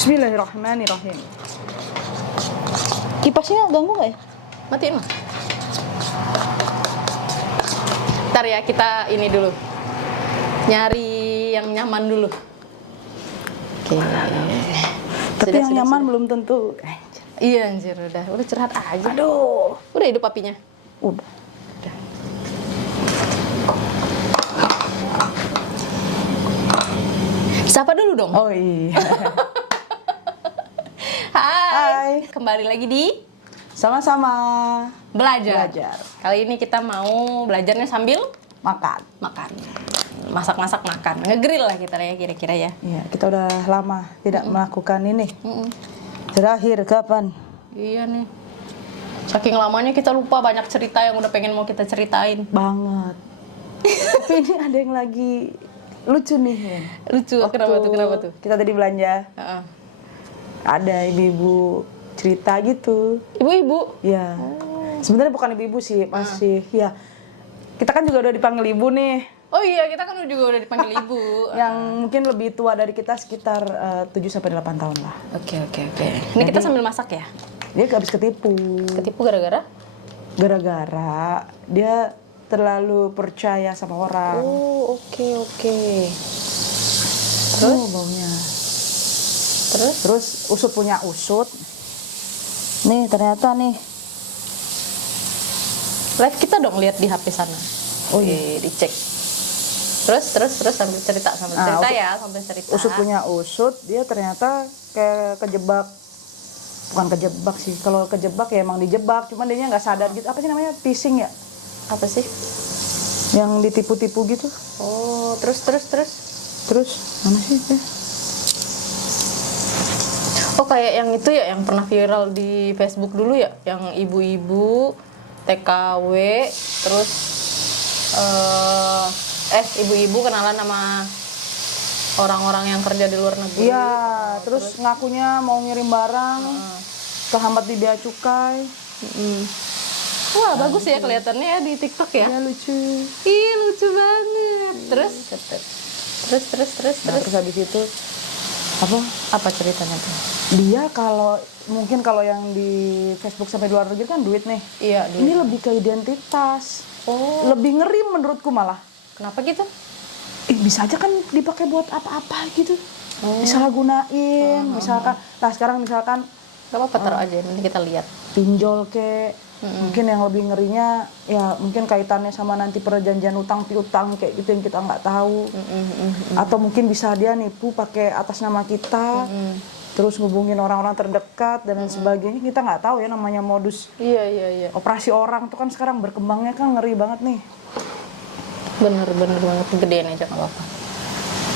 Bismillahirrahmanirrahim. Kipasnya ganggu nggak ya? Matiin lah. Ntar ya kita ini dulu. Nyari yang nyaman dulu. Oke. Tapi yang nyaman belum tentu. Iya anjir, udah curhat aja. Aduh. Udah hidup apinya. Udah. Sapa dulu dong. Oh iya. Hai. Kembali lagi di Sama-sama belajar. belajar. Kali ini kita mau belajarnya sambil Makan. makan. Masak-masak makan. Ngegrill lah kita ya kira-kira ya. Iya, kita udah lama tidak melakukan ini. Mm-mm. Terakhir kapan? Iya nih. Saking lamanya kita lupa banyak cerita yang udah pengen mau kita ceritain. Banget. Tapi ini ada yang lagi lucu nih. Min. Lucu, Waktu kenapa tuh? Kita tadi belanja, Heeh. ada ibu-ibu cerita gitu. Ibu-ibu. Ya. Sebenarnya bukan ibu-ibu sih, masih ya. Kita kan juga udah dipanggil ibu nih. Oh iya, kita kan juga udah dipanggil ibu. Yang mungkin lebih tua dari kita sekitar 7 sampai 8 tahun lah. Oke. Ini kita sambil masak ya? Dia habis ketipu. Ketipu gara-gara? Gara-gara dia terlalu percaya sama orang. Oh, oke. Terus baunya. Terus? Terus usut punya usut. Nih ternyata nih. Live kita dong lihat di HP sana. Oh iya. Dicek. Terus sambil cerita sambil cerita. Usut punya usut, dia ternyata kayak kejebak. Bukan kejebak sih. Kalau kejebak ya emang dijebak, cuman dia nggak sadar gitu. Apa sih namanya? Phishing ya? Apa sih? Yang ditipu-tipu gitu. Oh, terus. Terus mana sih dia? Oh, kayak yang itu ya, yang pernah viral di Facebook dulu ya, yang ibu-ibu TKW, terus ibu-ibu kenalan sama orang-orang yang kerja di luar negeri. Iya, terus ngakunya mau ngirim barang, kehambat di bea cukai. Wah, bagus ya kelihatannya ya di TikTok ya. Ya lucu. Ih, lucu banget. Terus Nah, terus habis itu apa ceritanya tuh? dia mungkin kalau yang di Facebook sampai luar negeri kan duit nih. Iya, Ini lebih ke identitas. Oh, Lebih ngeri menurutku malah. kenapa gitu? Bisa aja kan dipakai buat apa-apa gitu. Disalahgunain, misalkan. Nah, sekarang misalkan Gak apa-apa, taruh aja, nanti kita lihat. pinjol ke mungkin yang lebih ngerinya ya mungkin kaitannya sama nanti perjanjian utang piutang kayak gitu yang kita nggak tahu. Atau mungkin bisa dia nipu pakai atas nama kita. Terus ngubungin orang-orang terdekat dan lain sebagainya, kita nggak tahu ya namanya modus Iya. operasi orang tuh kan sekarang berkembangnya kan ngeri banget nih. Bener banget, gedein aja nggak apa-apa.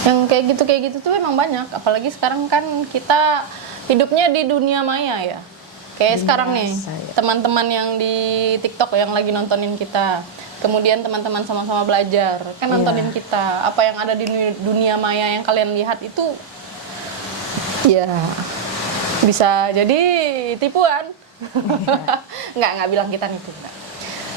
Yang kayak gitu tuh emang banyak, apalagi sekarang kan kita hidupnya di dunia maya ya. Kayak sekarang nih, teman-teman yang di TikTok yang lagi nontonin kita, kemudian teman-teman sama-sama belajar kan nontonin kita. Apa yang ada di dunia maya yang kalian lihat itu ya bisa jadi tipuan. nggak bilang kita nipu, enggak.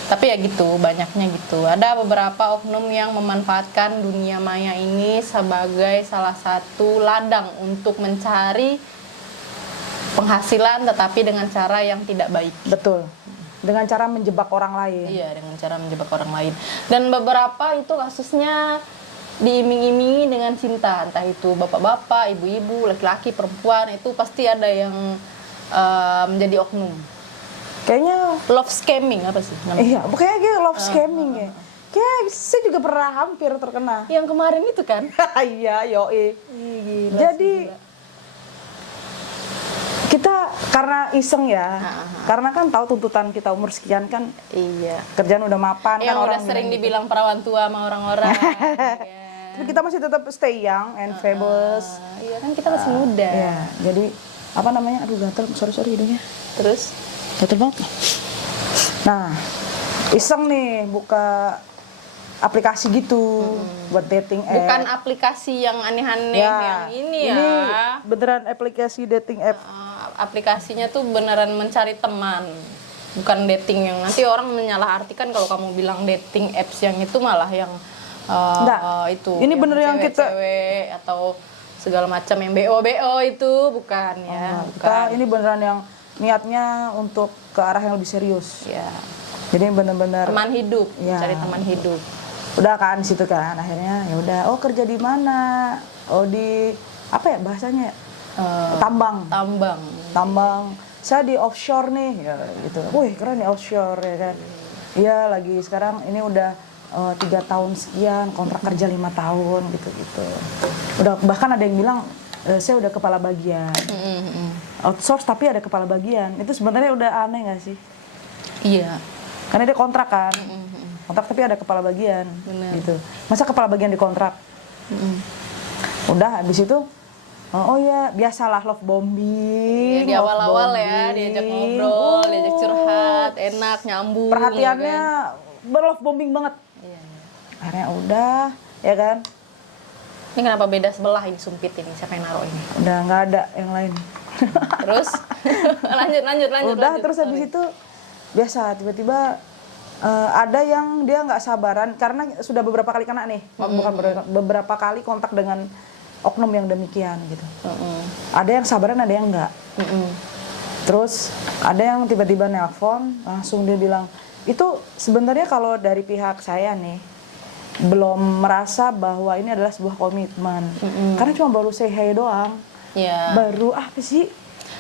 Tapi ya gitu, banyaknya gitu. Ada beberapa oknum yang memanfaatkan dunia maya ini sebagai salah satu ladang untuk mencari penghasilan, tetapi dengan cara yang tidak baik. Betul. Dengan cara menjebak orang lain. Iya, dengan cara menjebak orang lain. Dan beberapa itu kasusnya diiming-imingi dengan cinta, entah itu bapak-bapak, ibu-ibu, laki-laki, perempuan, itu pasti ada yang menjadi oknum. Kayaknya Love scamming apa sih namanya? iya, kayaknya gitu love scamming ya. Kayak saya juga pernah hampir terkena. Yang kemarin itu kan? Iya, yoi. Gila, Jadi gila. kita karena iseng ya, karena kan tahu tuntutan kita umur sekian kan, Iya. kerjaan udah mapan kan Yang orang udah sering bilang gitu. dibilang perawan tua sama orang-orang. Tapi kita masih tetap stay young and fabulous. Iya kan kita masih muda. Iya, jadi apa namanya? Aduh gatel, sorry hidungnya. Terus? Gatel banget. Nah, iseng nih buka aplikasi gitu buat dating app. Bukan aplikasi yang aneh-aneh yang ini ya. Ini beneran aplikasi dating app. Aplikasinya tuh beneran mencari teman, bukan dating yang nanti orang menyalahartikan kalau kamu bilang dating apps yang itu malah yang Nggak. itu. Ini yang bener yang kita cewek atau segala macam yang BO itu bukan ya. Kita ini beneran yang niatnya untuk ke arah yang lebih serius. Ya. Jadi bener-bener Teman hidup, Ya. cari teman hidup. udah kan situ kan akhirnya ya udah kerja di mana, di apa ya bahasanya, tambang saya di offshore nih ya gitu. Wih keren ya offshore ya kan. Iya lagi sekarang ini udah 3 tahun sekian, kontrak kerja 5 tahun gitu. Udah bahkan ada yang bilang saya udah kepala bagian. Outsource tapi ada kepala bagian. Itu sebenarnya udah aneh nggak sih? Iya. Karena dia kontrak kan. Kontrak tapi ada kepala bagian. Bener. Gitu. Masa kepala bagian dikontrak? Udah habis itu oh ya biasalah love bombing. Di awal-awal ya diajak ngobrol, diajak curhat, enak nyambung. Perhatiannya love bombing banget. Iya. Akhirnya udah ya kan. Ini kenapa beda sebelah ini sumpit ini, siapa yang naruh ini? Udah nggak ada yang lain. Terus lanjut. Udah terus habis itu biasa tiba-tiba ada yang dia nggak sabaran karena sudah beberapa kali kena nih, beberapa kali kontak dengan oknum yang demikian gitu. Ada yang sabaran, ada yang enggak. Terus ada yang tiba-tiba nelpon, langsung dia bilang, itu sebenarnya kalau dari pihak saya nih belum merasa bahwa ini adalah sebuah komitmen, karena cuma baru say hi doang. Ya. Baru apa sih?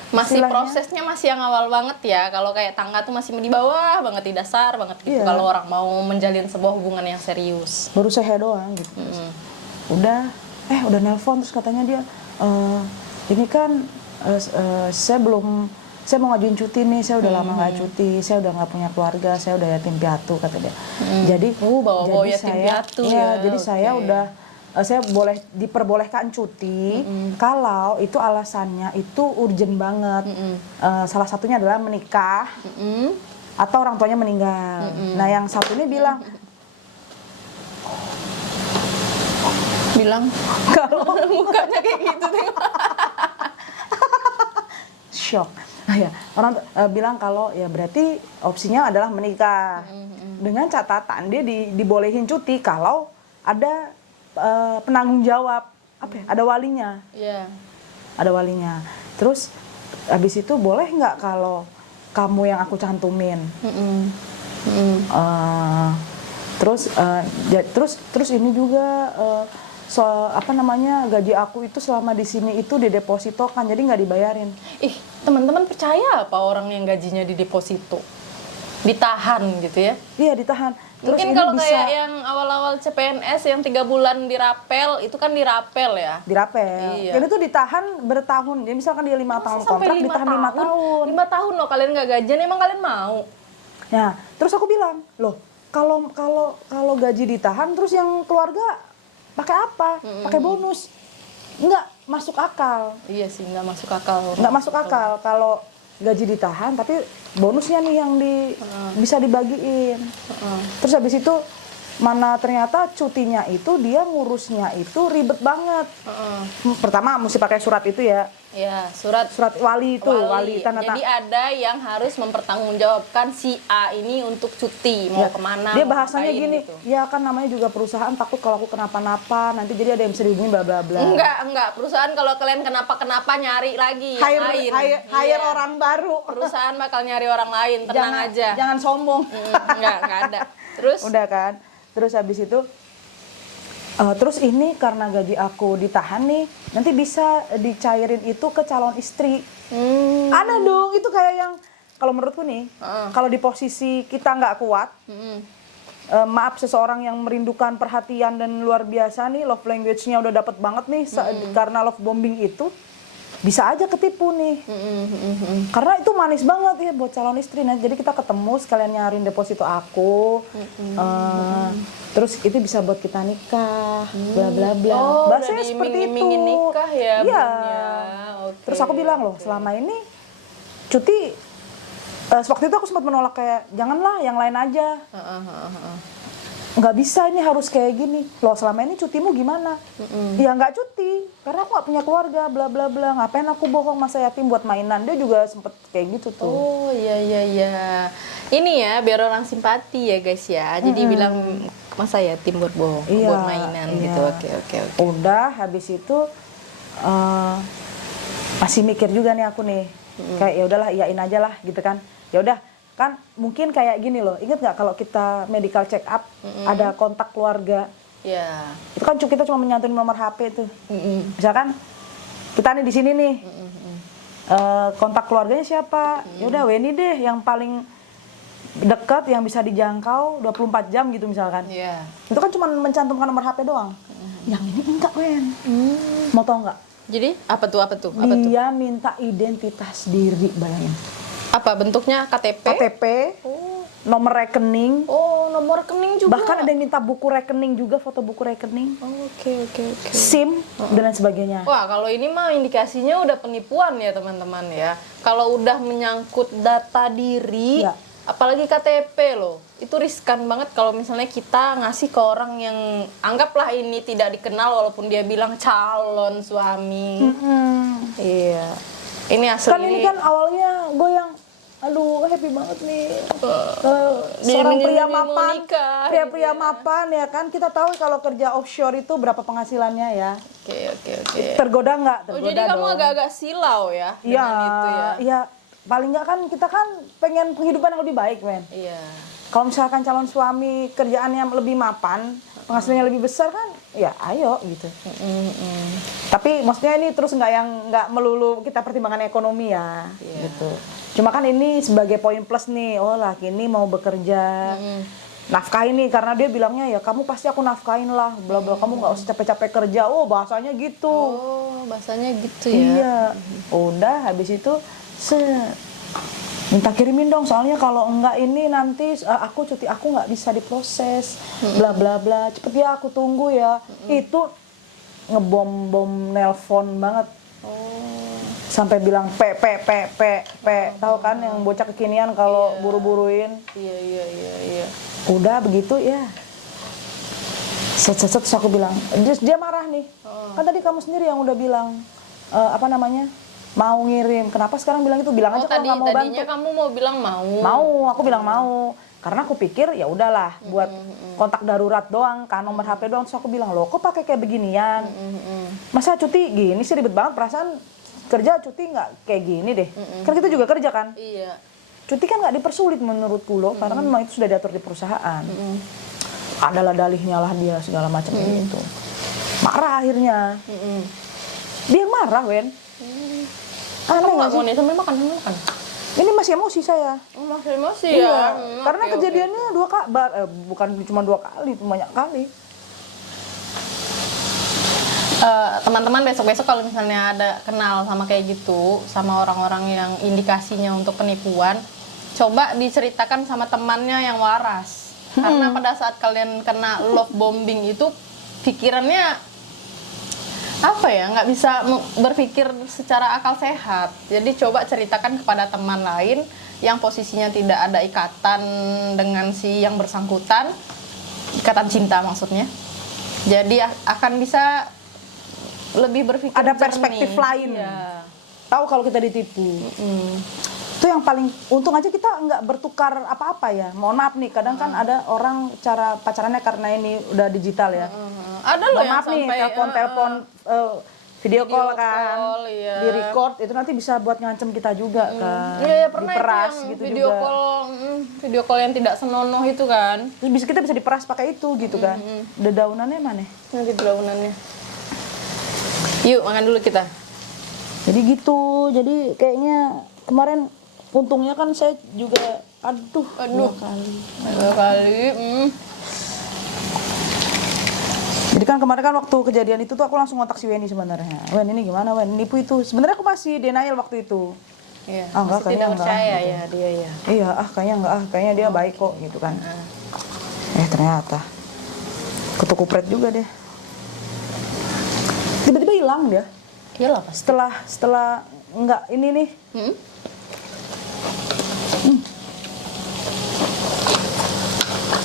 Masih istilahnya? prosesnya masih yang awal banget ya. Kalau kayak tangga tuh masih di bawah banget, di dasar banget gitu. Iya. Kalau orang mau menjalin sebuah hubungan yang serius. Baru say hi doang gitu. Udah nelpon terus katanya dia ini kan saya mau ngajuin cuti nih, saya udah lama nggak cuti, saya udah nggak punya keluarga, saya udah yatim piatu kata dia. Jadi bawa yatim piatu ya. Jadi saya udah saya boleh diperbolehkan cuti kalau itu alasannya itu urgent banget. Salah satunya adalah menikah atau orang tuanya meninggal. Nah yang satu ini bilang kalau mukanya kayak gitu tuh. shock. Ya, orang bilang kalau ya berarti opsinya adalah menikah. Dengan catatan dia dibolehin cuti kalau ada penanggung jawab, ada walinya. Iya. Ada walinya. Terus habis itu boleh nggak kalau kamu yang aku cantumin? Terus ini juga gaji aku itu selama di sini itu didepositokan, jadi nggak dibayarin. Teman-teman percaya apa orang yang gajinya dideposito? Ditahan gitu ya? Iya ditahan. Terus mungkin kalau kayak yang awal-awal CPNS yang 3 bulan dirapel, itu kan dirapel ya? Dirapel. Iya. Dan itu ditahan bertahun. Jadi misalkan dia 5 tahun kontrak, ditahan 5 tahun. 5 tahun loh kalian nggak gajian, emang kalian mau? Nah, terus aku bilang, loh kalau gaji ditahan, terus yang keluarga pakai apa? Pakai bonus? Nggak masuk akal. Iya sih, nggak masuk akal. Nggak masuk akal kalau gaji ditahan, tapi bonusnya nih yang bisa dibagiin. Terus habis itu mana ternyata cutinya itu dia ngurusnya itu ribet banget. Pertama mesti pakai surat itu ya. Ya, surat wali itu, wali tanda. Jadi ada yang harus mempertanggungjawabkan si A ini untuk cuti, mau kemana. Dia mau bahasanya ngapain gini, gitu. ya kan namanya juga perusahaan, takut kalau aku kenapa-napa, nanti jadi ada yang bisa dihubungi bla bla bla. Enggak. Perusahaan kalau kalian kenapa-kenapa nyari lagi yang lain. Hire orang baru. Perusahaan bakal nyari orang lain, tenang aja. Jangan sombong. Enggak ada. Terus? Udah kan. Terus habis itu terus ini karena gaji aku ditahan nih, nanti bisa dicairin itu ke calon istri. Ada dong, itu kayak yang kalau menurutku nih, kalau di posisi kita nggak kuat, maaf seseorang yang merindukan perhatian dan luar biasa nih, love language-nya udah dapet banget nih, karena love bombing itu, bisa aja ketipu nih. Karena itu manis banget ya buat calon istri. Nah, jadi kita ketemu sekalian nyariin deposito aku. Terus itu bisa buat kita nikah, bla bla bla. Bahasanya seperti itu. Nikah ya, iya. Okay. Terus aku bilang loh, selama ini cuti waktu itu aku sempat menolak kayak janganlah yang lain aja. Nggak bisa, ini harus kayak gini. Loh selama ini cutimu gimana? Ya nggak cuti, karena aku nggak punya keluarga, bla bla bla. Ngapain aku bohong masa yatim buat mainan? Dia juga sempet kayak gitu tuh. Oh iya. Ini ya biar orang simpati ya guys ya. Jadi bilang masa yatim buat bohong, buat mainan gitu. Oke. Udah habis itu masih mikir juga nih aku nih. Kayak ya udahlah iyain aja lah gitu kan. Ya udah kan mungkin kayak gini loh. Ingat nggak kalau kita medical check up ada kontak keluarga. Ya. Itu kan kita cuma menyantumin nomor HP tuh. Misalkan kita nih di sini nih. Kontak keluarganya siapa? Ya udah Weni deh yang paling dekat yang bisa dijangkau 24 jam gitu misalkan. Iya. Itu kan cuma mencantumkan nomor HP doang. Yang ini enggak, Wen. Mau tau nggak? Jadi apa tuh? Dia minta identitas diri, bayangin. Apa bentuknya KTP? KTP, nomor rekening. Oh, nomor rekening juga. Bahkan ada yang minta buku rekening juga, foto buku rekening. Oke. SIM dan lain sebagainya. Wah, kalau ini mah indikasinya udah penipuan ya teman-teman ya. Kalau udah menyangkut data diri, Ya. apalagi KTP loh, itu riskan banget kalau misalnya kita ngasih ke orang yang anggaplah ini tidak dikenal walaupun dia bilang calon suami. Iya. Ini asli. Kan ini kan awalnya gue yang aduh happy banget nih. Seorang pria mapan, pria mapan ya kan. Kita tahu kalau kerja offshore itu berapa penghasilannya ya. Oke. Tergoda nggak? Oh, Tergoda jadi kamu dong. agak-agak silau ya Iya, dengan itu ya. iya. Paling nggak kan kita kan pengen kehidupan yang lebih baik, men. Iya. Kalau misalkan calon suami kerjaannya lebih mapan, penghasilannya lebih besar kan, ya ayo gitu. Tapi maksudnya ini terus nggak melulu kita pertimbangan ekonomi ya, gitu. Cuma kan ini sebagai poin plus nih, oh laki ini mau bekerja, nafkahin nih karena dia bilangnya ya kamu pasti aku nafkahin lah, bla bla kamu nggak usah capek-capek kerja, oh bahasanya gitu. Oh, bahasanya gitu ya. Iya, udah habis itu minta kirimin dong soalnya kalau enggak ini nanti aku cuti aku nggak bisa diproses bla bla bla cepet ya aku tunggu ya. Itu ngebom nelpon banget sampai bilang pe tahu kan yang bocah kekinian kalau buru-buruin. Iya. Udah begitu ya set terus aku bilang dia marah nih kan tadi kamu sendiri yang udah bilang apa namanya mau ngirim, kenapa sekarang bilang itu? Bilang aja kalau nggak mau bantu. Tadinya kamu mau bilang mau. Aku bilang mau. Karena aku pikir ya udahlah buat kontak darurat doang, kan nomor HP doang. Terus aku bilang, "Loh, kok pakai kayak beginian? Masa cuti gini sih ribet banget, perasaan kerja cuti nggak kayak gini deh." Kan kita juga kerja kan? Iya. Cuti kan nggak dipersulit menurutku loh, karena kan memang itu sudah diatur di perusahaan. Adalah dalihnya lah dia segala macam gitu. Marah akhirnya. Dia marah, Wen. Kamu Aneh nggak nggak mau sih? nih sambil makan. Ini masih emosi saya. Masih emosi Iya, ya. karena kejadiannya bukan cuma 2 kali, banyak kali. Teman-teman besok-besok kalau misalnya ada kenal sama kayak gitu, sama orang-orang yang indikasinya untuk penipuan, coba diceritakan sama temannya yang waras. Karena pada saat kalian kena love bombing itu pikirannya apa ya, nggak bisa berpikir secara akal sehat. Jadi coba ceritakan kepada teman lain yang posisinya tidak ada ikatan dengan si yang bersangkutan, ikatan cinta maksudnya. Jadi akan bisa lebih berpikir Ada jernih. perspektif lain. Iya. Tahu kalau kita ditipu. Itu yang paling untung aja kita nggak bertukar apa-apa ya. Mohon maaf nih, kadang kan ada orang cara pacarannya karena ini udah digital ya. Ada loh Mohon yang maaf nih, sampai telepon video call kan, call, iya. di record itu nanti bisa buat ngancem kita juga kan. Iya, pernah diperas itu yang gitu video juga. video call yang tidak senonoh itu kan. Terus kita bisa diperas pakai itu gitu kan. Dedaunannya mana? Nanti daunannya. Yuk makan dulu kita. Jadi gitu, jadi kayaknya kemarin untungnya kan saya juga aduh. 2 kali. 2 kali. Jadi kan kemarin kan waktu kejadian itu tuh aku langsung kontak si Weni sebenarnya. Wen ini gimana Wen? Nipu itu. Sebenarnya aku masih denial waktu itu. Iya. Enggak, Masih tidak kayaknya percaya enggak, ya dia ya. Iya, kayaknya enggak kayaknya dia baik kok gitu kan. Ternyata ketukupret juga dia. Tiba-tiba hilang dia. Iyalah pasti. Setelah enggak ini nih.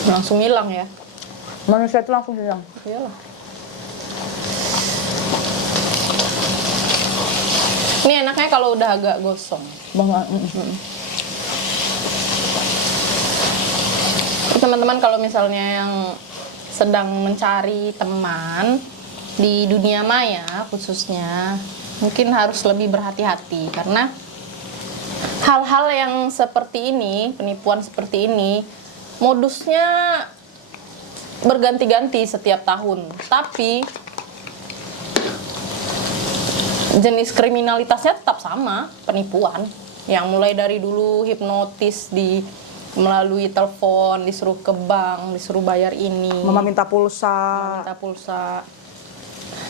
Langsung hilang ya. Manusia itu langsung hilang. Iyalah. Ini enaknya kalau udah agak gosong. Teman-teman kalau misalnya yang sedang mencari teman di dunia maya khususnya mungkin harus lebih berhati-hati karena hal-hal yang seperti ini, penipuan seperti ini, modusnya berganti-ganti setiap tahun. Tapi jenis kriminalitasnya tetap sama, penipuan. Yang mulai dari dulu hipnotis melalui telepon, disuruh ke bank, disuruh bayar ini, Mama minta pulsa. minta pulsa.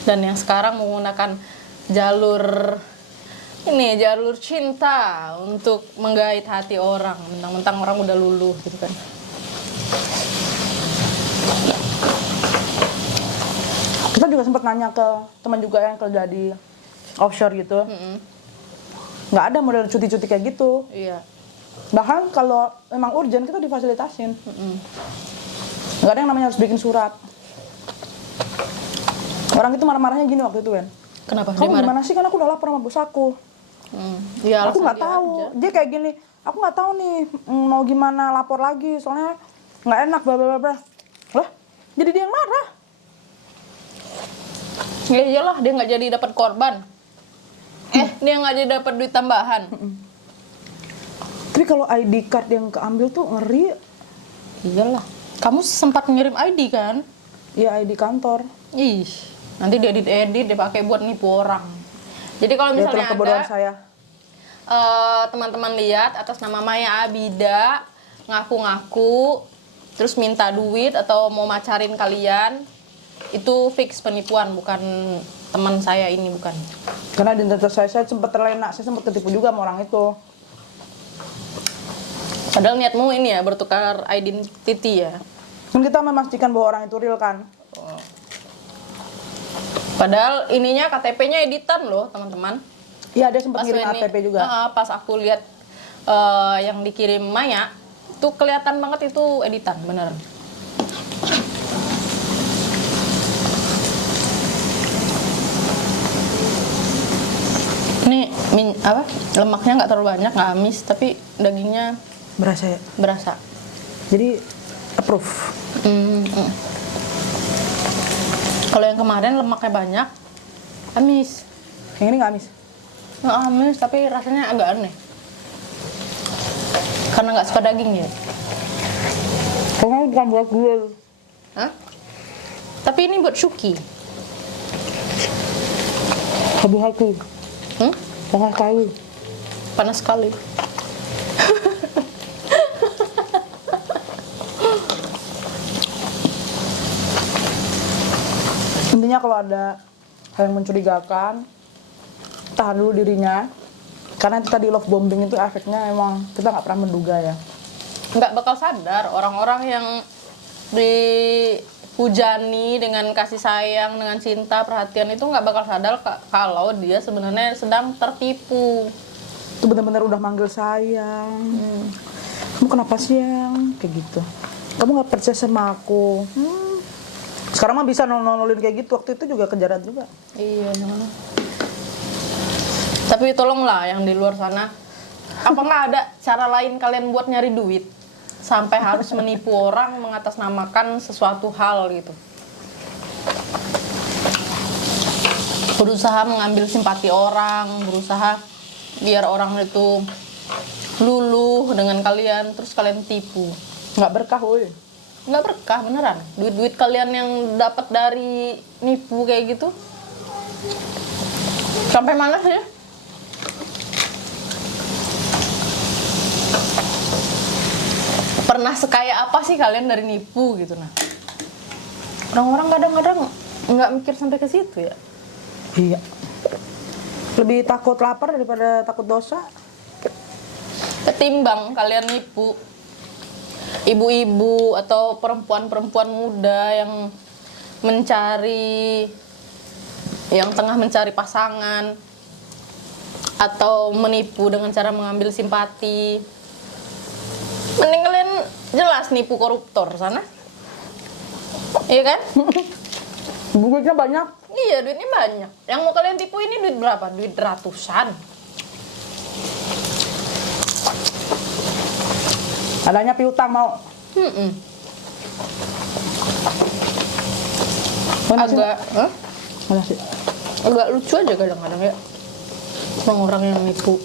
Dan yang sekarang menggunakan jalur cinta untuk menggait hati orang, mentang-mentang orang udah luluh gitu kan. Kita juga sempat nanya ke teman juga yang kerja di offshore gitu. Nggak ada model cuti-cuti kayak gitu. Iya. Bahkan kalau memang urgent kita difasilitasin. Nggak ada yang namanya harus bikin surat. Orang itu marah-marahnya gini waktu itu kan. Kenapa? Kamu gimana sih, kan aku udah lapor sama bos aku. Ya, Aku alasan nggak dia tahu. aja. Dia kayak gini. Aku nggak tahu nih mau gimana lapor lagi. Soalnya nggak enak bla bla bla bla. Lah, jadi dia yang marah. Ya iyalah, dia nggak jadi dapat korban. Dia nggak jadi dapat duit tambahan. Tapi kalau ID card yang keambil tuh ngeri. Iyalah. Kamu sempat ngirim ID kan? Ya ID kantor. Ih, nanti dia edit dipakai buat nipu orang. Jadi kalau Ya, misalnya itulah kebodohan ada saya. teman-teman lihat atas nama Maya Abida ngaku-ngaku terus minta duit atau mau macarin kalian, itu fix penipuan, bukan teman saya ini, bukan. Karena di identitas saya sempat terlena, saya sempat ketipu juga sama orang itu. Padahal niatmu ini ya bertukar identity ya. Kan kita memastikan bahwa orang itu real kan. Padahal ininya KTP-nya editan loh teman-teman. Iya, dia sempat Pas ngirim ini- ATP juga. Pas aku lihat yang dikirim Maya, tuh kelihatan banget itu editan, bener. Ini lemaknya nggak terlalu banyak, nggak amis, tapi dagingnya Berasa ya. berasa. Jadi approve. Kalau yang kemarin lemaknya banyak, amis. Yang ini nggak amis. Nggak amis, tapi rasanya agak aneh. Karena nggak suka daging ya. Pokoknya bukan buat gue. Hah? Tapi ini buat Syuki. Habu-habu. Panas sekali. Panas sekali. Intinya kalau ada hal yang mencurigakan, tahan dulu dirinya. Karena itu tadi love bombing itu efeknya emang kita nggak pernah menduga ya. Nggak bakal sadar orang-orang yang dihujani dengan kasih sayang, dengan cinta, perhatian itu nggak bakal sadar kalau dia sebenarnya sedang tertipu. Itu benar-benar udah manggil sayang. Kamu kenapa sih yang kayak gitu? Kamu nggak percaya sama aku? Sekarang mah bisa nololin kayak gitu. Waktu itu juga kejaran juga. Iya. Tapi tolonglah yang di luar sana, apa nggak ada cara lain kalian buat nyari duit sampai harus menipu orang mengatasnamakan sesuatu hal gitu? Berusaha mengambil simpati orang, berusaha biar orang itu luluh dengan kalian, terus kalian tipu. Nggak berkah, woy. Nggak berkah beneran. Duit-duit kalian yang dapat dari nipu kayak gitu, sampai mana sih? Pernah sekaya apa sih kalian dari nipu gitu? Nah, orang-orang kadang-kadang nggak mikir sampai ke situ ya. Iya. Lebih takut lapar daripada takut dosa. Ketimbang kalian nipu ibu-ibu atau perempuan-perempuan muda yang tengah mencari pasangan, atau menipu dengan cara mengambil simpati, mending kalian jelas nipu koruptor sana. Iya kan? Duitnya banyak. Iya, duitnya banyak. Yang mau kalian tipu ini duit berapa? Duit ratusan. Adanya piutang mau. Mana sih? Agak, Mana sih? Agak lucu aja kadang-kadang ya orang-orang yang nipu.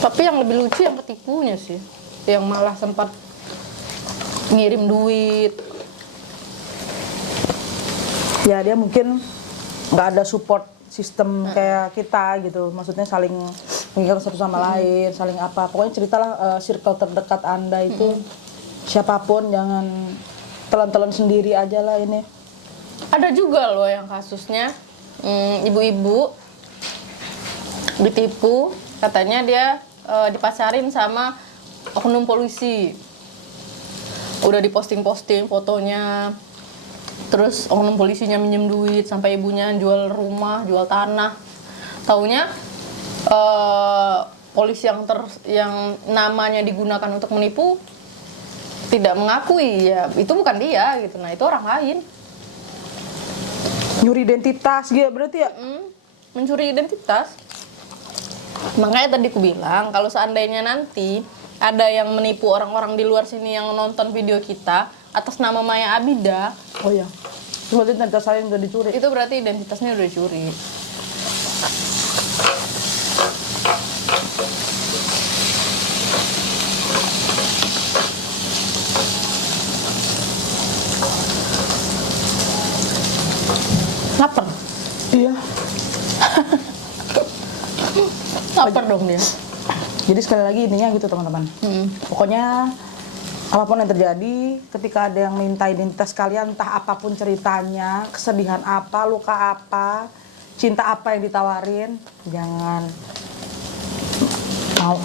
Tapi yang lebih lucu yang ketipunya sih, yang malah sempat ngirim duit. Ya dia mungkin nggak ada support sistem kayak kita gitu, maksudnya saling mengingat satu sama lain, saling apa, pokoknya ceritalah circle terdekat Anda itu siapapun, jangan telan-telan sendiri aja lah ini. Ada juga loh yang kasusnya ibu-ibu ditipu, katanya dia dipacarin sama oknum polisi. Udah diposting-posting fotonya, terus oknum polisinya minjem duit sampai ibunya jual rumah, jual tanah. Taunya polisi yang namanya digunakan untuk menipu tidak mengakui ya itu bukan dia gitu. Nah, itu orang lain. Nyuri identitas gitu berarti ya? Mencuri identitas. Makanya tadi aku bilang kalau seandainya nanti ada yang menipu orang-orang di luar sini yang nonton video kita atas nama Maya Abida, Oh iya. Itu berarti identitas saya udah dicuri. itu berarti identitasnya udah dicuri. Lapar? Iya. Lapar dong dia. Jadi sekali lagi intinya gitu teman-teman. Pokoknya apapun yang terjadi, ketika ada yang minta identitas kalian, entah apapun ceritanya, kesedihan apa, luka apa, cinta apa yang ditawarin, jangan mau.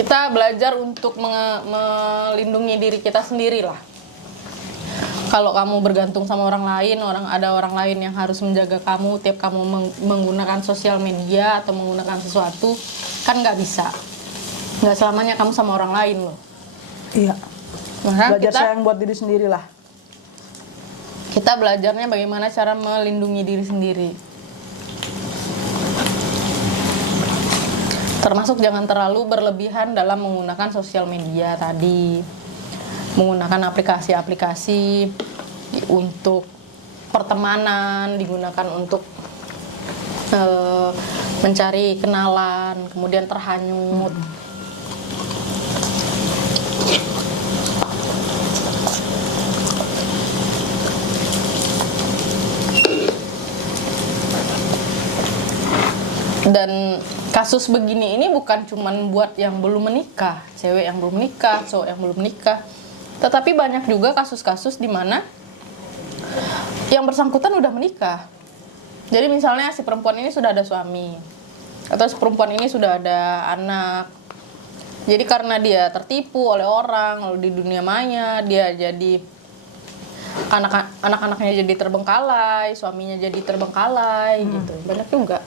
Kita belajar untuk melindungi diri kita sendiri lah. Kalau kamu bergantung sama orang lain, ada orang lain yang harus menjaga kamu tiap kamu menggunakan sosial media atau menggunakan sesuatu, kan nggak bisa. Nggak selamanya kamu sama orang lain loh. Iya. Maka Belajar sayang buat diri sendiri lah. kita belajarnya bagaimana cara melindungi diri sendiri. Termasuk jangan terlalu berlebihan dalam menggunakan sosial media tadi. Menggunakan aplikasi-aplikasi untuk pertemanan, digunakan untuk mencari kenalan, kemudian terhanyut. Dan kasus begini ini bukan cuman buat yang belum menikah, cewek yang belum menikah, cowok yang belum menikah. Tetapi banyak juga kasus-kasus di mana yang bersangkutan udah menikah. Jadi misalnya si perempuan ini sudah ada suami, atau si perempuan ini sudah ada anak. Jadi karena dia tertipu oleh orang, lalu di dunia maya dia jadi anak-anaknya jadi terbengkalai, suaminya jadi terbengkalai gitu. Banyak juga.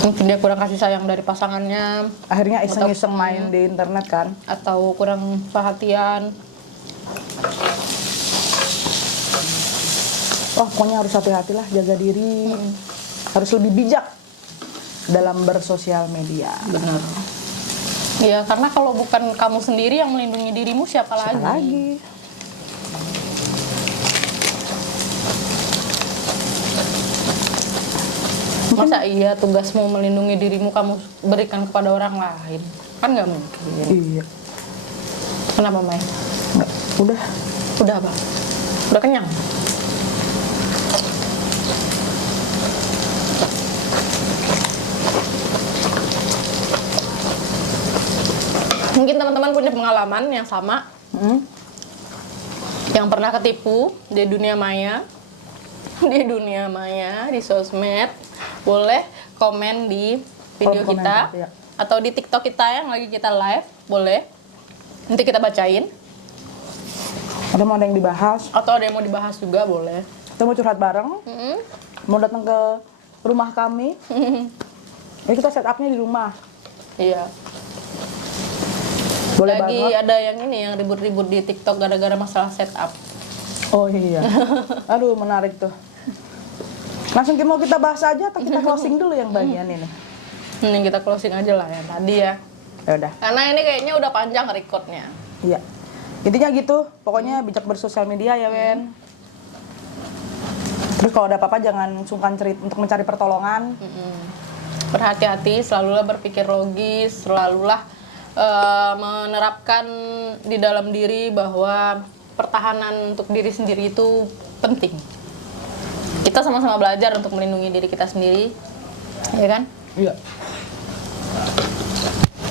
Mungkin dia kurang kasih sayang dari pasangannya, Akhirnya iseng-iseng main di internet kan. atau kurang perhatian. Wah, pokoknya harus hati-hati lah, jaga diri. Harus lebih bijak dalam bersosial media. Benar. Ya, karena kalau bukan kamu sendiri yang melindungi dirimu, siapa Siapa lagi? lagi? Masa iya tugasmu melindungi dirimu kamu berikan kepada orang lain? Kan nggak mungkin. Iya. Kenapa, Mai? Nggak, udah. Udah apa? Udah kenyang? Mungkin teman-teman punya pengalaman yang sama, yang pernah ketipu di dunia maya, di sosmed. Boleh komen di video Kolom kita, komentar, ya. atau di TikTok kita yang lagi kita live, boleh. Nanti kita bacain. Ada mau ada yang dibahas, Atau ada yang mau dibahas juga, boleh. kita mau curhat bareng, mau datang ke rumah kami. Ya kita set up-nya di rumah. Iya. Boleh Lagi banget. ada yang ini yang ribut-ribut di TikTok gara-gara masalah setup. Oh iya. Aduh, menarik tuh. Langsung mau kita bahas aja atau kita closing dulu yang bagian ini? Mending kita closing aja lah yang tadi ya. Ya udah. Karena ini kayaknya udah panjang recordnya. Iya. Intinya gitu, pokoknya bijak bersosial media ya, Wen. Terus kalau ada apa-apa jangan sungkan untuk mencari pertolongan. Berhati-hati, selalulah berpikir logis, selalulah menerapkan di dalam diri bahwa pertahanan untuk diri sendiri itu penting. Kita sama-sama belajar untuk melindungi diri kita sendiri, ya kan? Iya.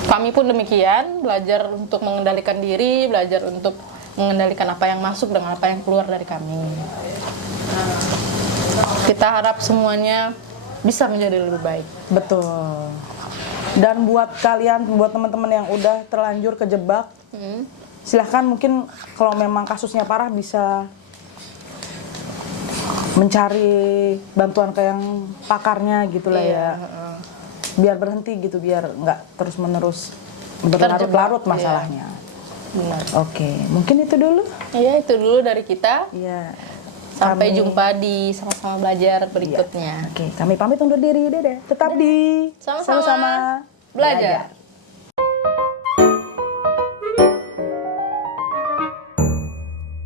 Kami pun demikian, belajar untuk mengendalikan diri, belajar untuk mengendalikan apa yang masuk dengan apa yang keluar dari kami. Kita harap semuanya bisa menjadi lebih baik. Betul. Dan buat kalian, buat teman-teman yang udah terlanjur kejebak, silahkan mungkin kalau memang kasusnya parah bisa mencari bantuan ke yang pakarnya gitu lah ya. Biar berhenti gitu, biar nggak terus-menerus berlarut-larut masalahnya. Benar. Oke, mungkin itu dulu. Iya, itu dulu dari kita. Iya. Sampai jumpa di sama-sama belajar berikutnya. Oke, kami pamit undur diri. Dadah. Tetap di Sama-sama belajar.